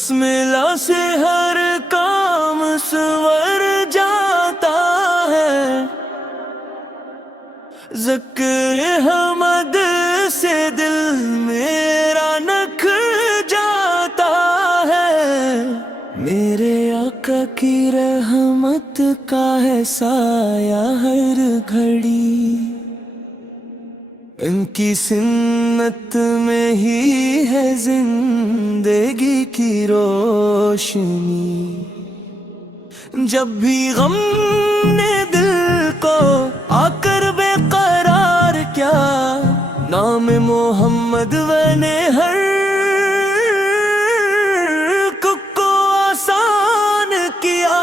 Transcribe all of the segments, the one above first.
بسملہ سے ہر کام سنور جاتا ہے، ذکر حمد سے دل میرا نکھر جاتا ہے۔ میرے آقا کی رحمت کا ہے سایہ ہر گھڑی، ان کی سنت میں ہی ہے زندگی کی روشنی۔ جب بھی غم نے دل کو آ کر بے قرار کیا، نام محمد نے ہر کو آسان کیا۔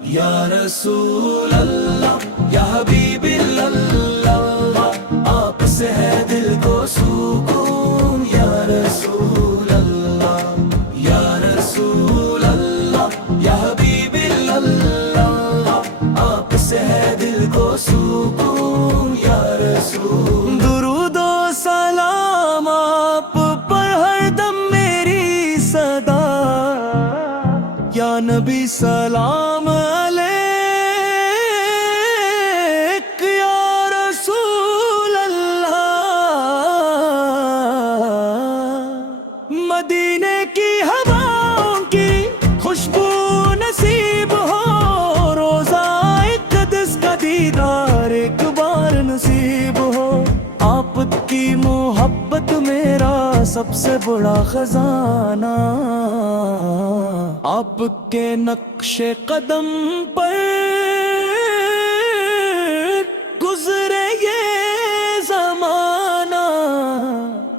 یا رسول اللہ، یا حبیب اللہ، آپ سے ہے دل کو سکون۔ یا رسول اللہ، یا رسول اللہ، یا حبیب اللہ، آپ سے ہے دل کو سکون۔ یا رسول، درود و سلام آپ پر ہر دم میری صدا، یا نبی سلام علیک، یا رسول اللہ۔ مدینے کی ہواؤں کی خوشبو نصیب ہو، روزہ اقدس کا دیدار ایک بار نصیب ہو۔ آپ کی محبت میرا سب سے بڑا خزانہ، آپ کے نقش قدم پر گزرے یہ زمانہ۔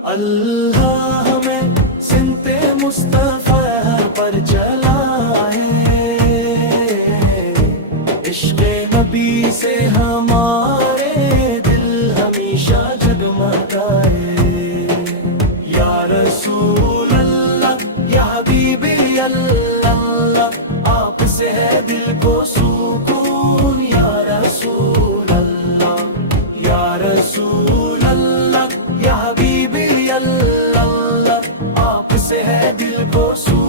اللہ ہمیں سنتے مصطفیٰ پر چلائے، عشق نبی سے ہمارے دل ہمیشہ جگمگائے۔ یا رسول اللہ، یا حبیب اللہ، آپ سے ہے دل کو سکون۔ یا رسول اللہ، یا رسول اللہ، یا حبیب اللہ، آپ سے ہے دل کو سکون۔